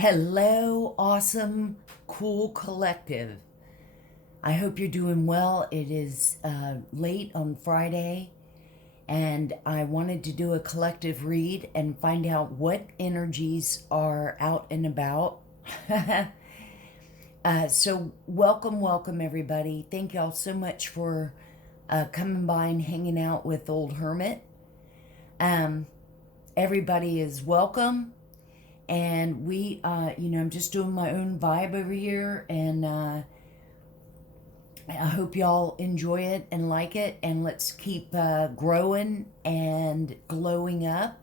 Hello, awesome, cool collective. I hope you're doing well. It is late on Friday, and I wanted to do a collective read and find out what energies are out and about. So, welcome, everybody. Thank y'all so much for coming by and hanging out with Old Hermit. Everybody is welcome. And I'm just doing my own vibe over here, and I hope y'all enjoy it and like it, and let's keep growing and glowing up.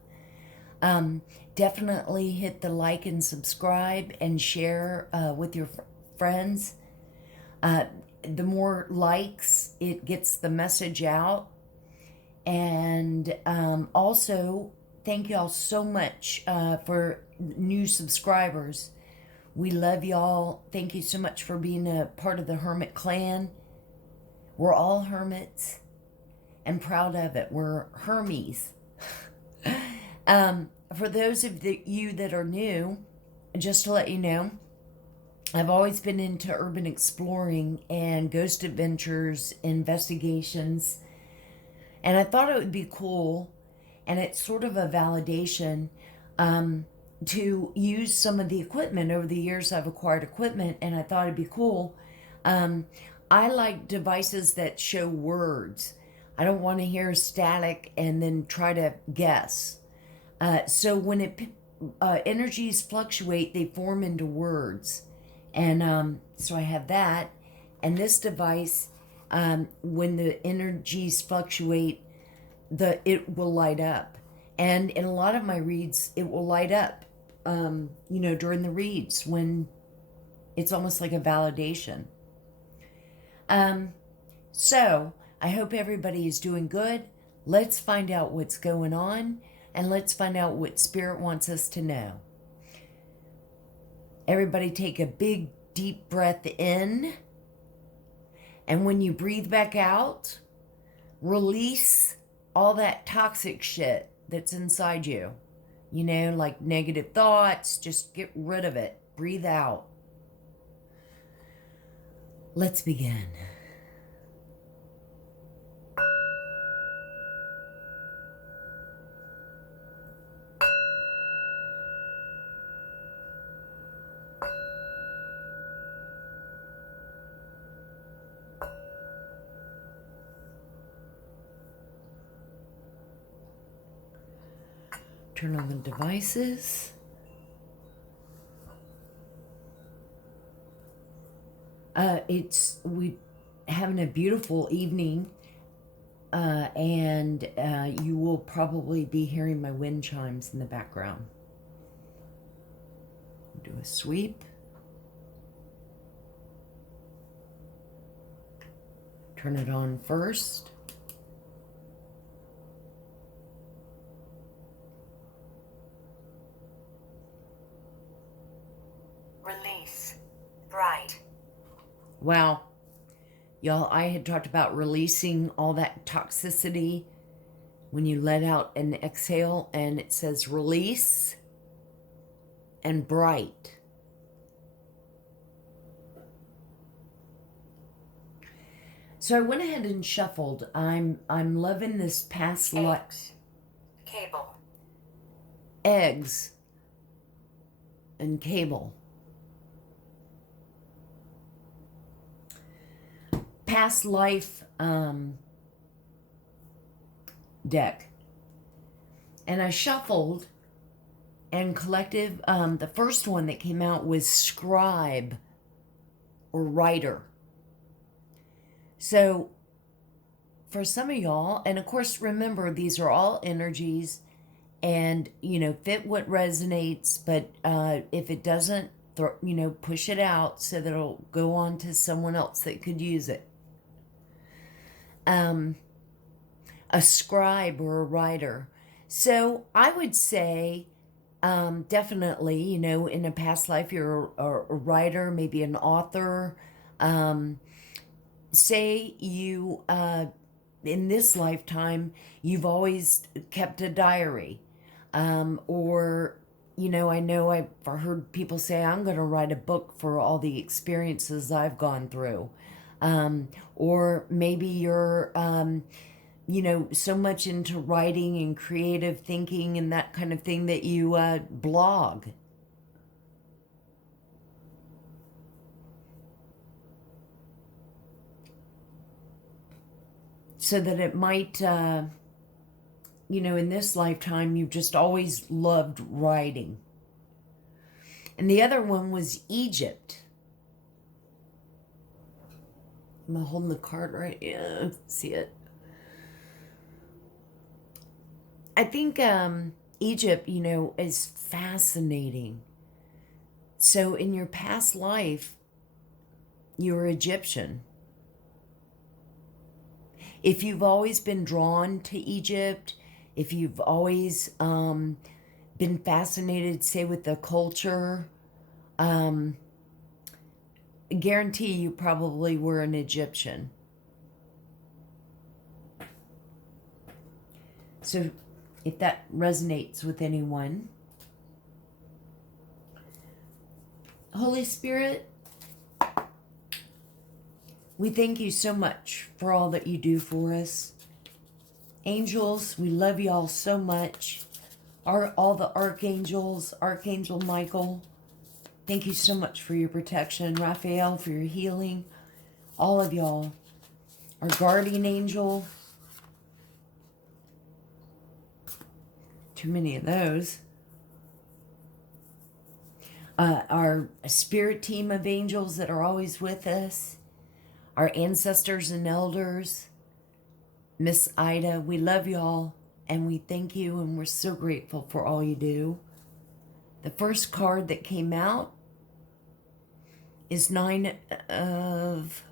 Definitely hit the like and subscribe and share with your friends. The more likes, it gets the message out. And also, thank y'all so much for new subscribers. We love y'all. Thank you so much for being a part of the Hermit clan. We're all hermits and proud of it. We're Hermes. For those of you that are new, just to let you know, I've always been into urban exploring and ghost adventures, investigations, and I thought it would be cool, and it's sort of a validation to use some of the equipment. Over the years I've acquired equipment, and I thought it'd be cool. I like devices that show words. I don't want to hear static and then try to guess. So when energies fluctuate, they form into words. And so I have that. And this device, when the energies fluctuate, it will light up. And in a lot of my reads, it will light up, during the reads, when it's almost like a validation. So I hope everybody is doing good. Let's find out what's going on, and let's find out what Spirit wants us to know. Everybody take a big, deep breath in. And when you breathe back out, release all that toxic shit that's inside you. Like negative thoughts, just get rid of it. Breathe out. Let's begin. Turn on the devices. We having a beautiful evening, and you will probably be hearing my wind chimes in the background. Do a sweep. Turn it on first. Release. Bright. Wow. Y'all, I had talked about releasing all that toxicity when you let out and exhale, and it says release and bright. So I went ahead and shuffled. I'm loving this past life. Cable. Eggs and cable. Past life deck. And I shuffled, and collective, the first one that came out was scribe or writer. So for some of y'all, and of course remember, these are all energies, and fit what resonates, but if it doesn't, push it out so that it'll go on to someone else that could use it. A scribe or a writer. So I would say, definitely, in a past life, you're a writer, maybe an author. Say you, in this lifetime, you've always kept a diary, or I know I've heard people say, I'm going to write a book for all the experiences I've gone through. Or maybe you're, so much into writing and creative thinking and that kind of thing that you blog. So that it might, in this lifetime, you've just always loved writing. And the other one was Egypt. Am I holding the card right? Yeah, see it. I think Egypt, is fascinating. So in your past life, you were Egyptian. If you've always been drawn to Egypt, if you've always been fascinated, say, with the culture, I guarantee you probably were an Egyptian. So if that resonates with anyone, Holy Spirit, we thank you so much for all that you do for us. Angels, we love you all so much. All the archangels, Archangel Michael, thank you so much for your protection. Raphael, for your healing. All of y'all. Our guardian angel. Too many of those. Our spirit team of angels that are always with us. Our ancestors and elders. Miss Ida, we love y'all. And we thank you, and we're so grateful for all you do. The first card that came out is 9 of...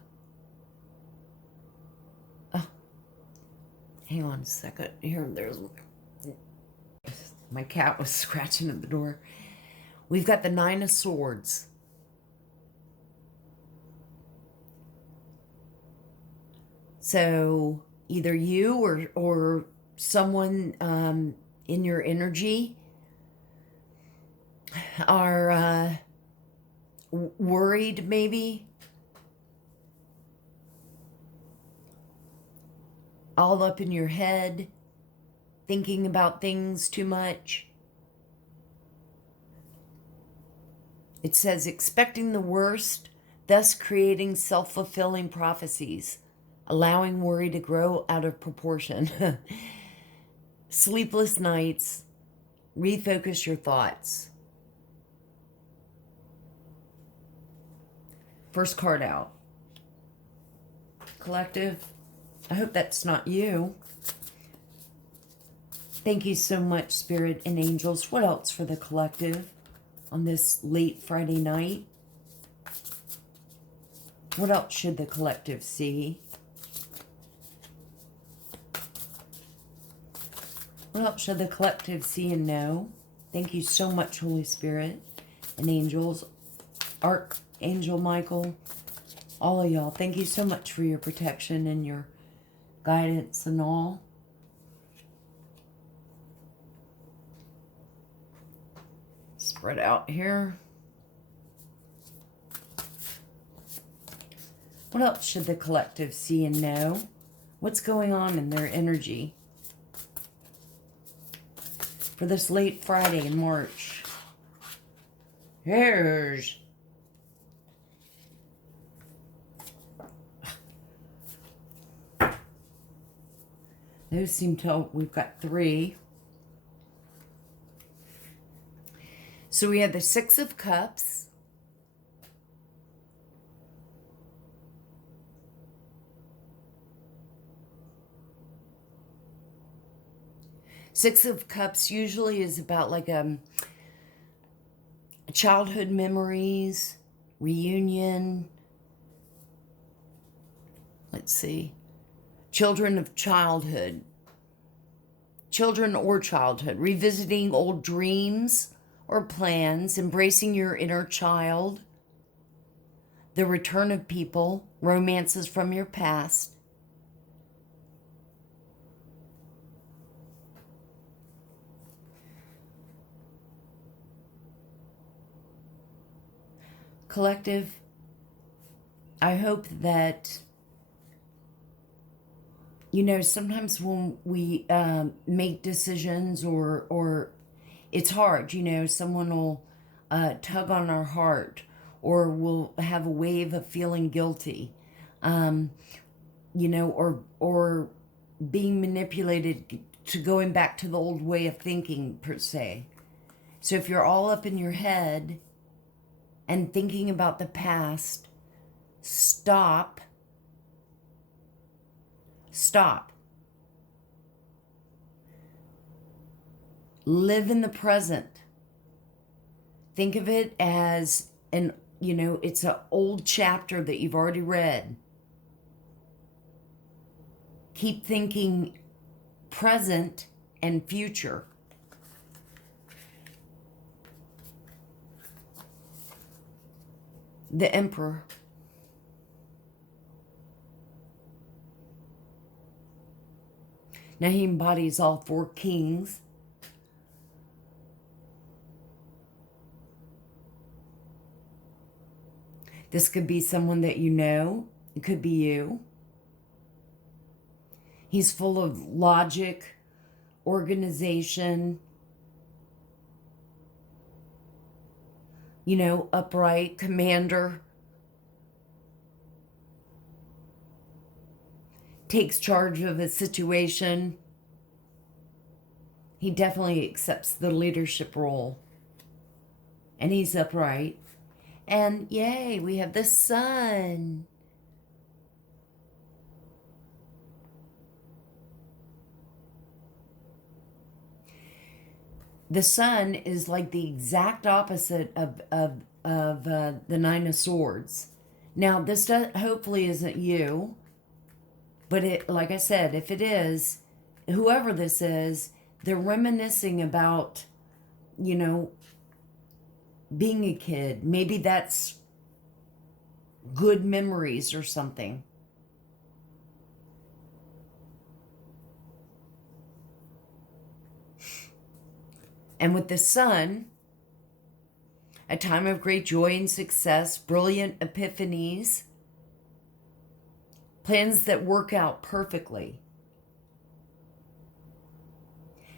Oh, hang on a second. Here, there's... My cat was scratching at the door. We've got the 9 of Swords. So, either you or someone in your energy are worried, maybe, all up in your head, thinking about things too much. It says, expecting the worst, thus creating self-fulfilling prophecies, allowing worry to grow out of proportion. Sleepless nights, refocus your thoughts. First card out. Collective, I hope that's not you. Thank you so much, Spirit and Angels. What else for the collective on this late Friday night? What else should the collective see? What else should the collective see and know? Thank you so much, Holy Spirit and angels, Archangel Michael, all of y'all. Thank you so much for your protection and your guidance and all. Spread out here. What else should the collective see and know? What's going on in their energy for this late Friday in March? Here's those seem to, we've got 3. So we have the 6 of Cups. Six of Cups usually is about like childhood memories, reunion. Let's see. Children of childhood. Children or childhood. Revisiting old dreams or plans. Embracing your inner child. The return of people. Romances from your past. collective, I hope that, sometimes when we make decisions or it's hard, someone will tug on our heart, or we'll have a wave of feeling guilty, or being manipulated to going back to the old way of thinking, per se. So if you're all up in your head and thinking about the past, stop. Live in the present. Think of it as it's an old chapter that you've already read. Keep thinking present and future. The Emperor. Now he embodies all four kings. This could be someone that you know. It could be you. He's full of logic, organization, upright, commander. Takes charge of a situation. He definitely accepts the leadership role. And he's upright. And yay, we have the sun. The sun is like the exact opposite of the Nine of Swords. Now, this hopefully isn't you, but like I said, if it is, whoever this is, they're reminiscing about, being a kid. Maybe that's good memories or something. And with the sun, a time of great joy and success, brilliant epiphanies, plans that work out perfectly.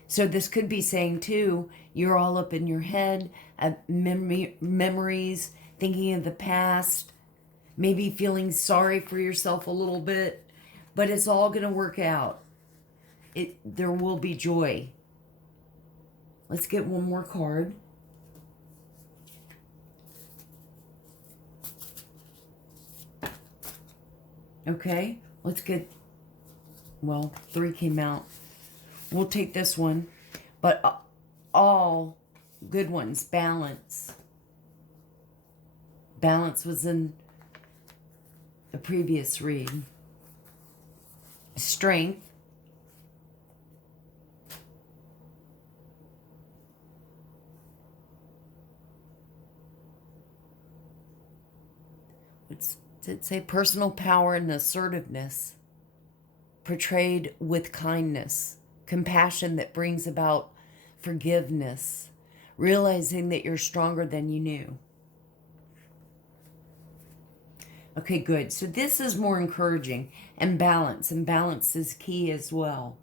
So this could be saying too, you're all up in your head, memories, thinking of the past, maybe feeling sorry for yourself a little bit, but it's all going to work out. There will be joy. Let's get one more card. Okay, let's get, well, 3 came out. We'll take this one, but all good ones. Balance. Balance was in the previous read. Strength. What's it say? Personal power and assertiveness. Portrayed with kindness. Compassion that brings about forgiveness. Realizing that you're stronger than you knew. Okay, good. So this is more encouraging. And balance. And balance is key as well.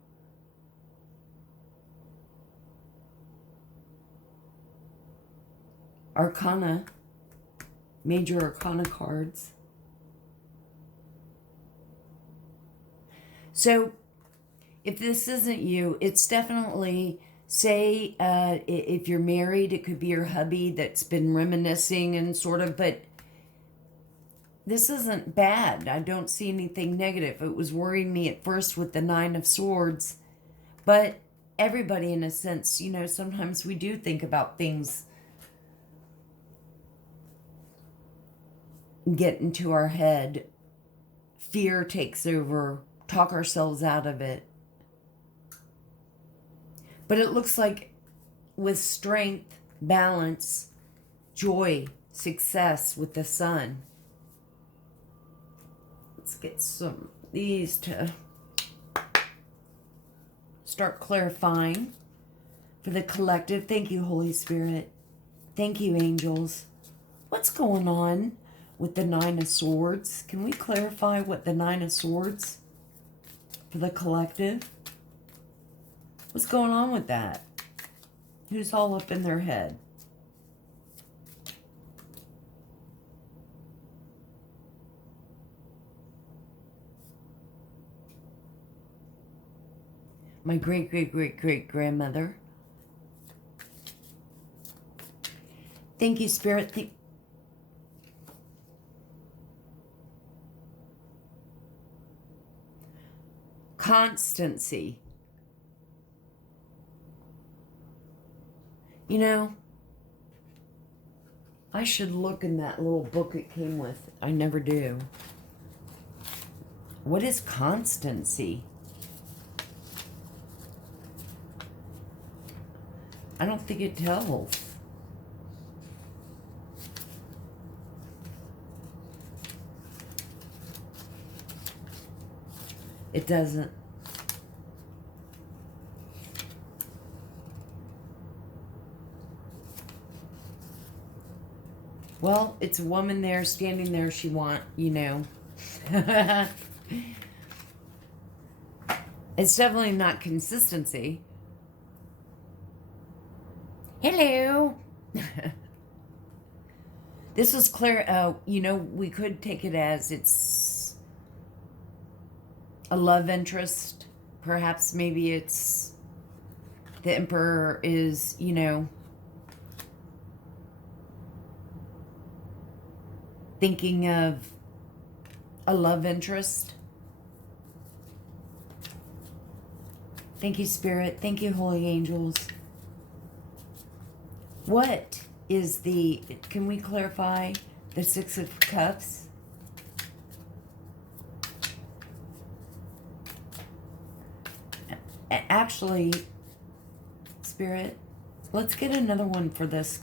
Arcana. Major Arcana cards. So, if this isn't you, it's definitely, say, if you're married, it could be your hubby that's been reminiscing and sort of, but this isn't bad. I don't see anything negative. It was worrying me at first with the Nine of Swords, but everybody, in a sense, sometimes we do think about things get into our head. Fear takes over, talk ourselves out of it. But it looks like with strength, balance, joy, success with the sun. Let's get some of these to start clarifying for the collective. Thank you, Holy Spirit. Thank you, angels. What's going on with the Nine of Swords? Can we clarify what the Nine of Swords for the collective? What's going on with that? Who's all up in their head? My great-great-great-great-grandmother. Thank you, Spirit. Constancy. You know, I should look in that little book it came with. I never do. What is constancy? I don't think it tells. It doesn't. Well, it's a woman there, standing there, she want, you know. It's definitely not consistency. Hello. This was clear. You know, we could take it as it's a love interest. Perhaps maybe it's the Emperor is, you know, thinking of a love interest. Thank you, Spirit. Thank you, Holy Angels. What is the, can we clarify the Six of Cups? Actually, Spirit, let's get another one for this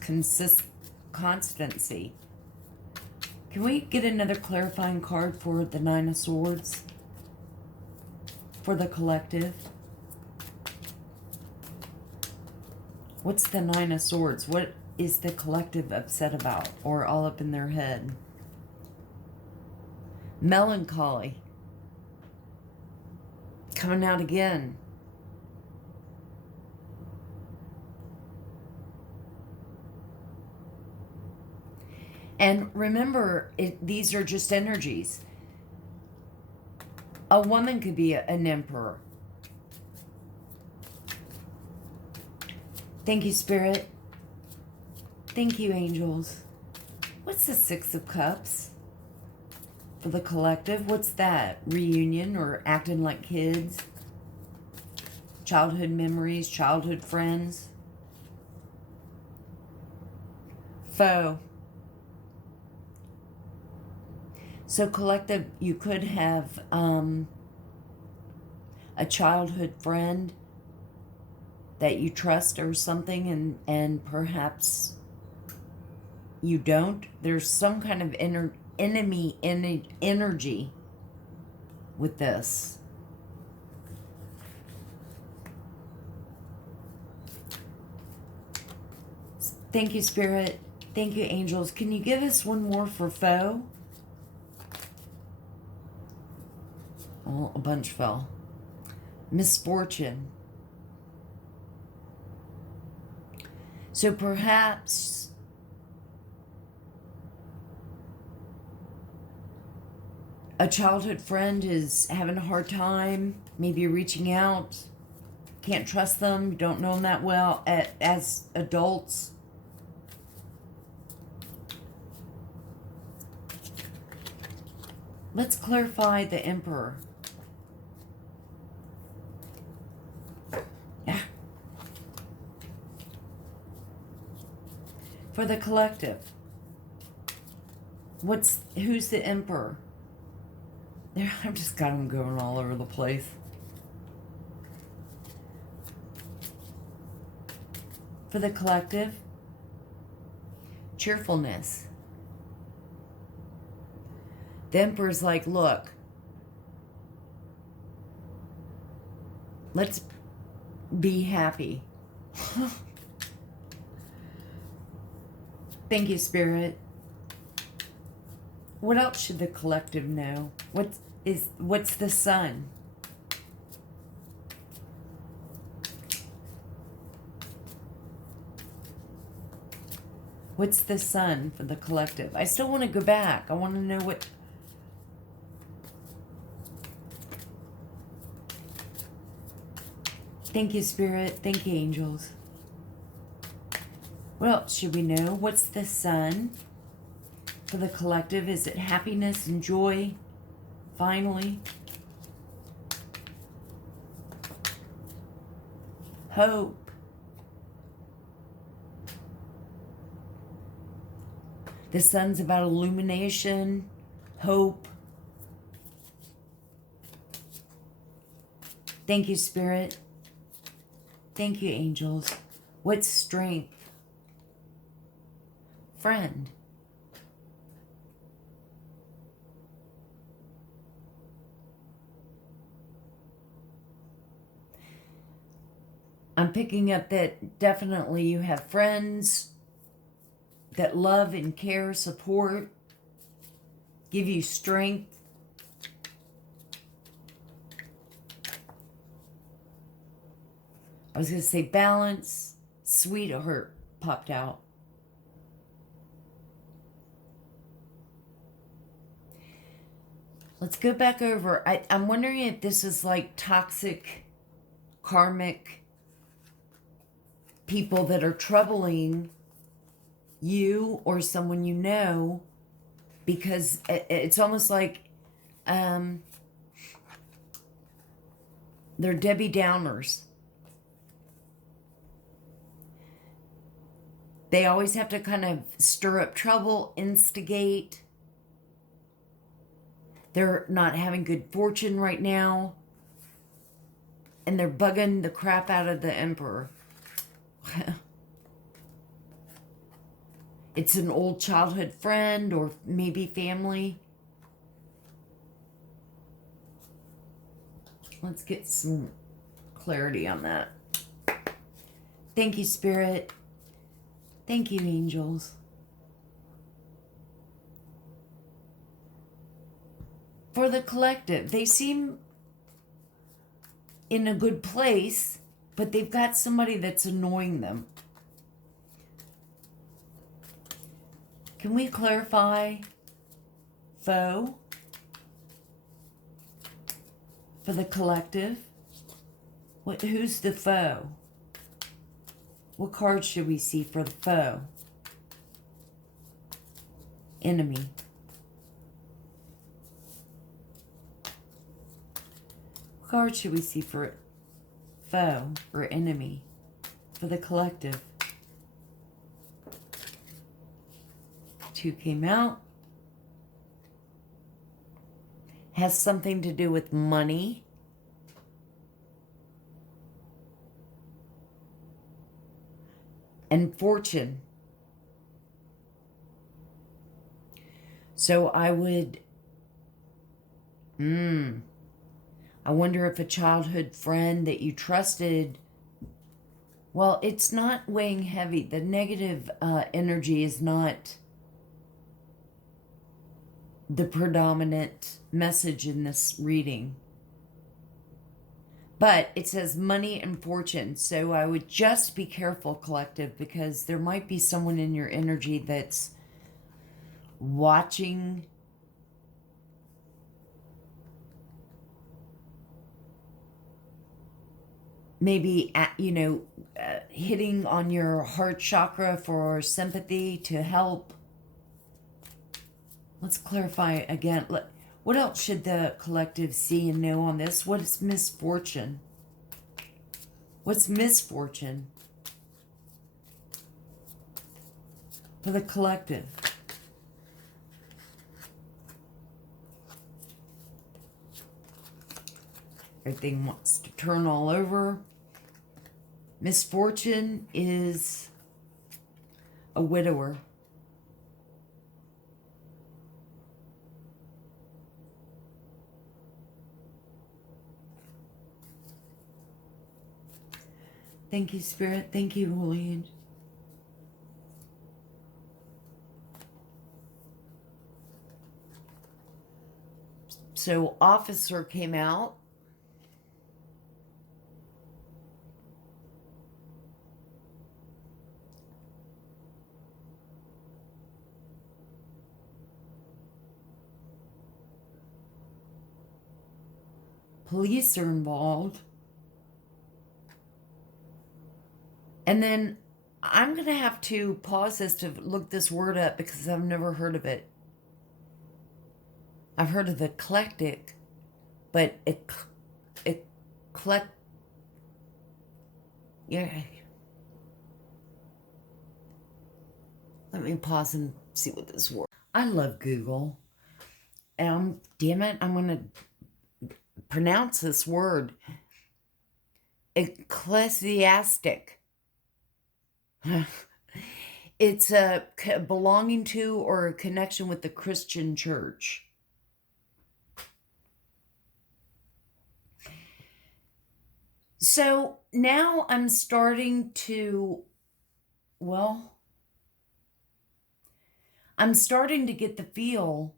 constancy. Can we get another clarifying card for the Nine of Swords? For the collective? What's the Nine of Swords? What is the collective upset about or all up in their head? Melancholy. Coming out again. And remember, these are just energies. A woman could be an emperor. Thank you, Spirit. Thank you, angels. What's the Six of Cups for the collective? What's that? Reunion or acting like kids? Childhood memories, childhood friends? Foe. So collective, you could have a childhood friend that you trust or something, and perhaps you don't. There's some kind of enemy energy with this. Thank you, Spirit. Thank you, angels. Can you give us one more for foe? Oh, a bunch fell. Misfortune. So perhaps a childhood friend is having a hard time, maybe reaching out, can't trust them, don't know them that well as adults. Let's clarify the Emperor. Yeah. For the collective. Who's the Emperor? There, I've just got them going all over the place. For the collective, cheerfulness. The Emperor's like, look, let's be happy. Thank you, Spirit. What else should the collective know? What's the sun? What's the sun for the collective? I still want to go back. I want to know what... Thank you, Spirit. Thank you, angels. What else should we know? What's the sun for the collective? Is it happiness and joy? Finally. Hope. The sun's about illumination, hope. Thank you, Spirit. Thank you, angels. What's strength? Friend. I'm picking up that definitely you have friends that love and care, support, give you strength. I was going to say balance. Sweetheart popped out. Let's go back over. I'm wondering if this is like toxic, karmic people that are troubling you or someone you know, because it's almost like they're Debbie Downers. They always have to kind of stir up trouble, instigate. They're not having good fortune right now, and they're bugging the crap out of the emperor. It's an old childhood friend or maybe family. Let's get some clarity on that. Thank you, Spirit. Thank you, angels. For the collective, they seem in a good place, but they've got somebody that's annoying them. Can we clarify foe for the collective? Who's the foe? What card should we see for the foe? Enemy. What card should we see for foe or enemy for the collective? 2 came out. Has something to do with money. And fortune. So I would, I wonder if a childhood friend that you trusted, well, it's not weighing heavy. The negative energy is not the predominant message in this reading. But it says money and fortune. So I would just be careful, collective, because there might be someone in your energy that's watching. Maybe, hitting on your heart chakra for sympathy to help. Let's clarify again. What else should the collective see and know on this? What is misfortune? What's misfortune for the collective? Everything wants to turn all over. Misfortune is a widower. Thank you, Spirit. Thank you, Holy Angel. So officer came out. Police are involved. And then I'm going to have to pause this to look this word up because I've never heard of it. I've heard of eclectic, but eclectic. Yeah. Let me pause and see what this word. I love Google. And damn it, I'm going to pronounce this word. Ecclesiastic. It's a belonging to or a connection with the Christian church. So now I'm starting to, well, I'm starting to get the feel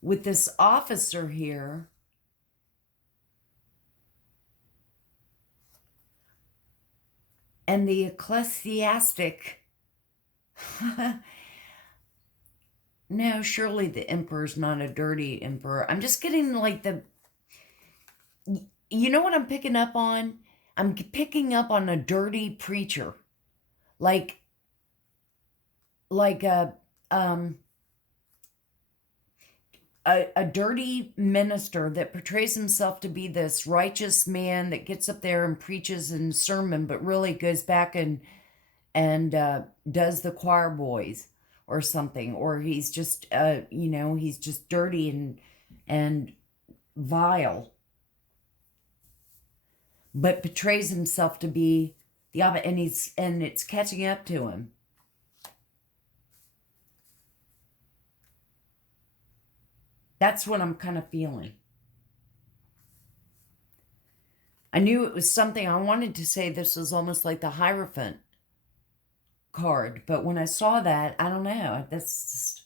with this officer here and the ecclesiastic. No, surely the emperor's not a dirty emperor. I'm just getting like you know what I'm picking up on? I'm picking up on a dirty preacher. Like a dirty minister that portrays himself to be this righteous man that gets up there and preaches in sermon, but really goes back and does the choir boys or something, or he's just he's just dirty and vile, but portrays himself to be the opposite, and it's catching up to him. That's what I'm kind of feeling. I knew it was something. I wanted to say this was almost like the Hierophant card, but when I saw that, I don't know. That's just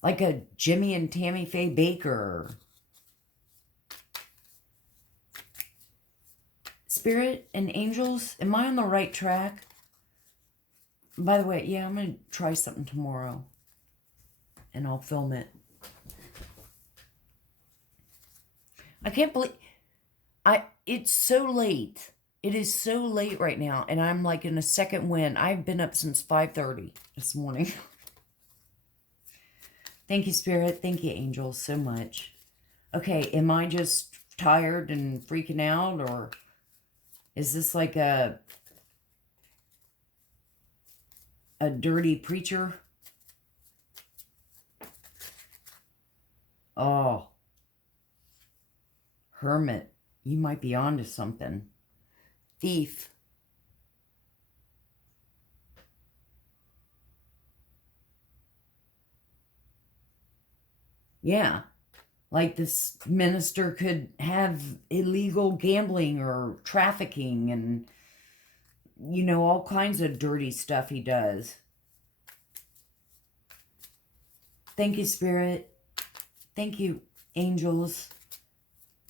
like a Jimmy and Tammy Faye Baker. Spirit and angels, am I on the right track? By the way, yeah, I'm going to try something tomorrow, and I'll film it. I can't believe it's so late. It is so late right now, and I'm like in a second wind. I've been up since 5:30 this morning. Thank you, Spirit. Thank you, angels, so much. Okay, am I just tired and freaking out, or is this like a dirty preacher? Oh, hermit. You might be onto something. Thief. Yeah. Like this minister could have illegal gambling or trafficking and, all kinds of dirty stuff he does. Thank you, Spirit. Thank you, angels.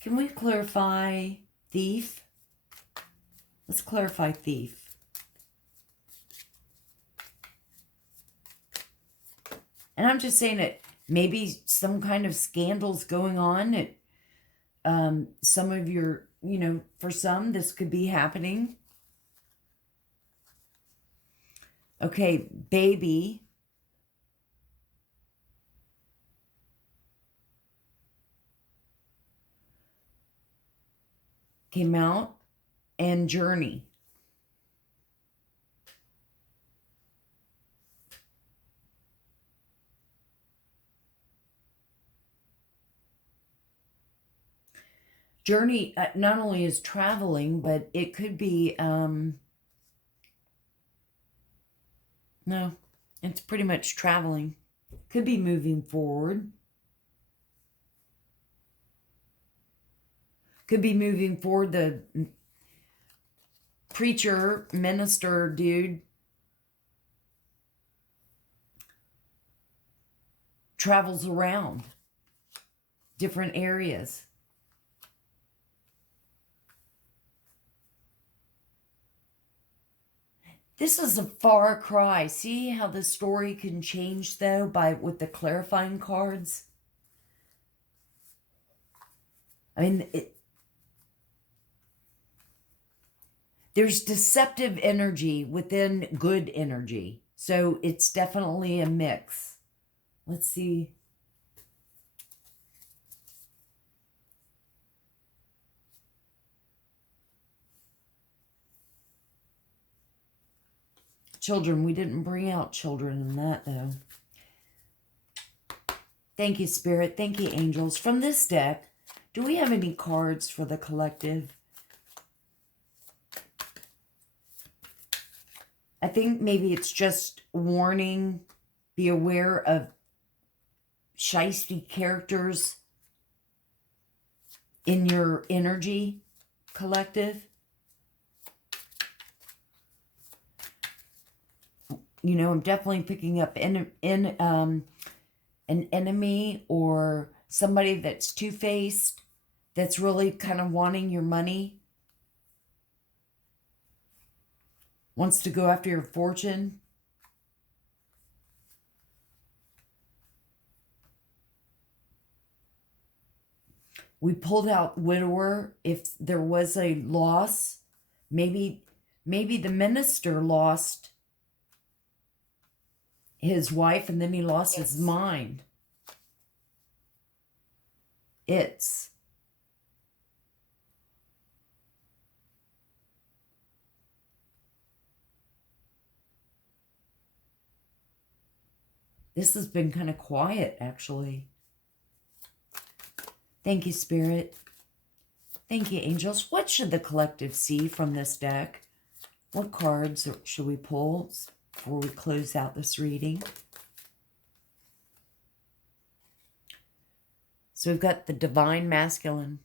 Can we clarify thief? Let's clarify thief. And I'm just saying that maybe some kind of scandals going on at some of your, for some, this could be happening. Okay, baby. Came out, and journey. Journey not only is traveling, but it could be, no, it's pretty much traveling. Could be moving forward. Could be moving forward. The preacher, minister dude travels around different areas. This is a far cry. See how the story can change, though, with the clarifying cards? I mean, there's deceptive energy within good energy. So it's definitely a mix. Let's see. Children, we didn't bring out children in that, though. Thank you, Spirit. Thank you, angels. From this deck, do we have any cards for the collective? I think maybe it's just warning, be aware of shady characters in your energy, collective. You know, I'm definitely picking up an enemy or somebody that's two-faced, that's really kind of wanting your money, wants to go after your fortune. We pulled out widower. If there was a loss, maybe the minister lost his wife and then he lost his mind. This has been kind of quiet, actually. Thank you, Spirit. Thank you, angels. What should the collective see from this deck? What cards should we pull before we close out this reading? So we've got the divine masculine.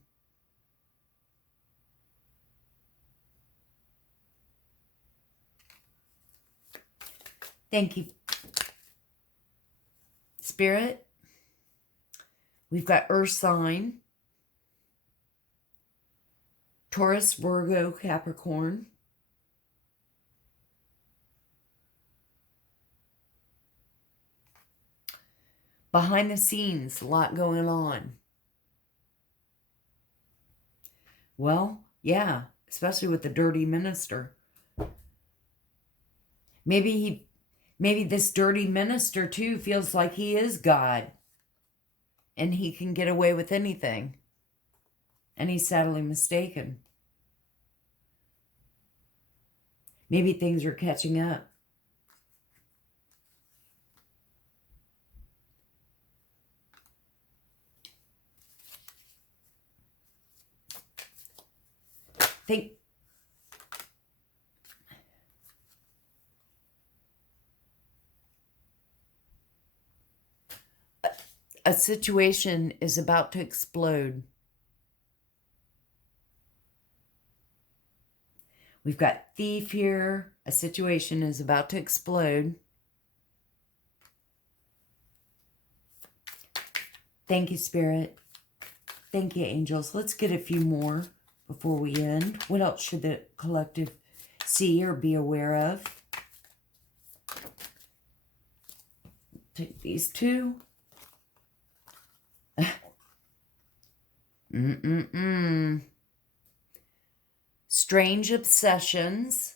Thank you, Spirit. We've got Earth sign, Taurus, Virgo, Capricorn. Behind the scenes, a lot going on. Well, yeah, especially with the dirty minister. Maybe this dirty minister too feels like he is God and he can get away with anything. And he's sadly mistaken. Maybe things are catching up. A situation is about to explode. We've got thief here. A situation is about to explode. Thank you, Spirit. Thank you, angels. Let's get a few more before we end. What else should the collective see or be aware of? Take these two. Strange obsessions.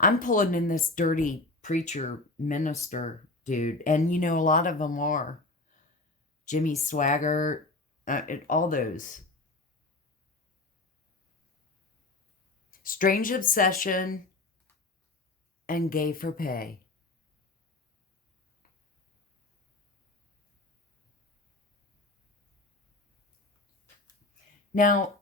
I'm pulling in this dirty preacher minister dude. And, you know, a lot of them are. Jimmy Swaggart, all those. Strange obsession and gay for pay. Now,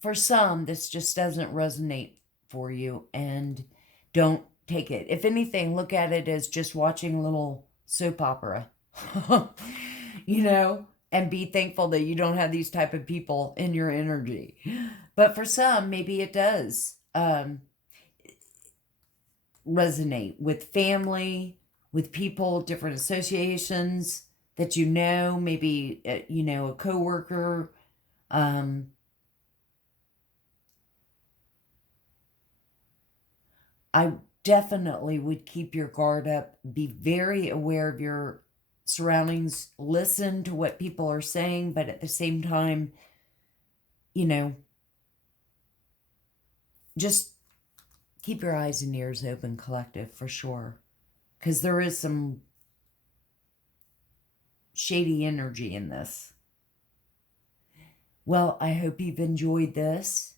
for some, this just doesn't resonate for you and don't take it. If anything, look at it as just watching a little soap opera, you know, and be thankful that you don't have these type of people in your energy. But for some, maybe it does resonate with family, with people, different associations that you know, maybe, a coworker. I definitely would keep your guard up. Be very aware of your surroundings. Listen to what people are saying, but at the same time, just keep your eyes and ears open, collective, for sure. Because there is some shady energy in this. Well, I hope you've enjoyed this.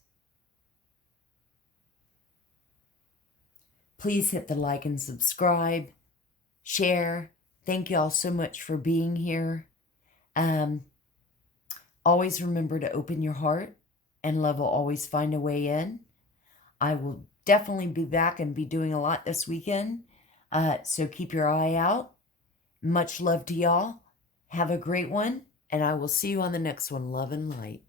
Please hit the like and subscribe, share. Thank you all so much for being here. Always remember to open your heart, and love will always find a way in. I will definitely be back and be doing a lot this weekend. So keep your eye out. Much love to y'all. Have a great one, and I will see you on the next one. Love and light.